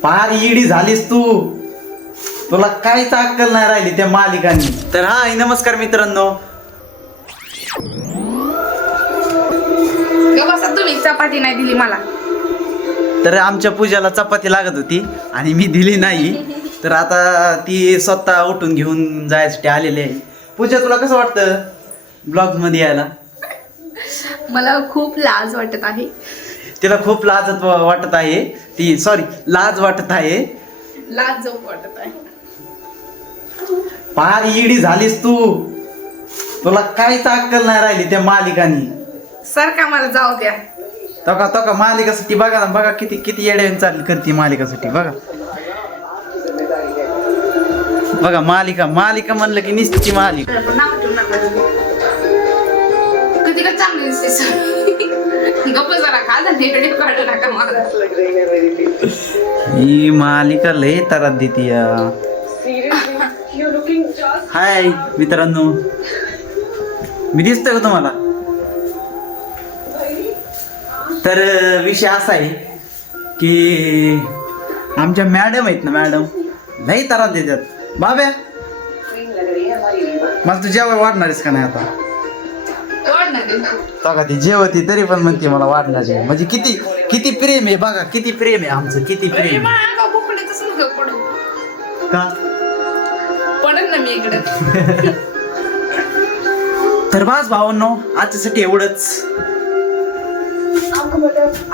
पार इडी झालीस तू. तुला काहीच अक्कल नाही राहिली त्या मालिकांनी. तर हाय नमस्कार मित्रांनो. तुम्ही चपाती नाही दिली मला. तर आमच्या पूजाला चपाती लागत होती आणि मी दिली नाही. तर आता ती स्वतः उठून घेऊन जायसाठी आलेली आहे. पूजा तुला कसं वाटतं ब्लॉग मध्ये यायला? मला खूप लाज वाटत आहे. तिला खूप वाटत आहे. ती लाज वाटत आहे. लाज जाऊ वाटत आहे. पार इडी झालीस तू. तुला काहीच अक्कल नाही राहिली त्या मालिकांनी. सर का मला जाऊ द्या. तो का मालिकासाठी बघा ना, बघा किती किती येड्याने चालली करते मालिकासाठी. बघा मालिका म्हणलं की निस्ती मालिका. नाव ठेवू नका. कधी का चांगली दिसते. गप्प जरा खा इकडे काढू नका मला. ही मालिका लय त्रास देते. हाय मित्रांनो, मी दिसतोय का तुम्हाला? तर विषय असा आहे की आमच्या मॅडम आहेत ना, मॅडम लय त्रास देतात. बाब्या मला तू जेव्हा वाढणारच का नाही आता? बघा ती जेवती तरी पण म्हणते मला वाढणार आहे. म्हणजे किती प्रेम आहे बघा, किती प्रेम आहे आमचं, किती प्रेम आहे. का पडन ना मी इकडे. तर बस भावांनो, आजच्यासाठी एवढंच.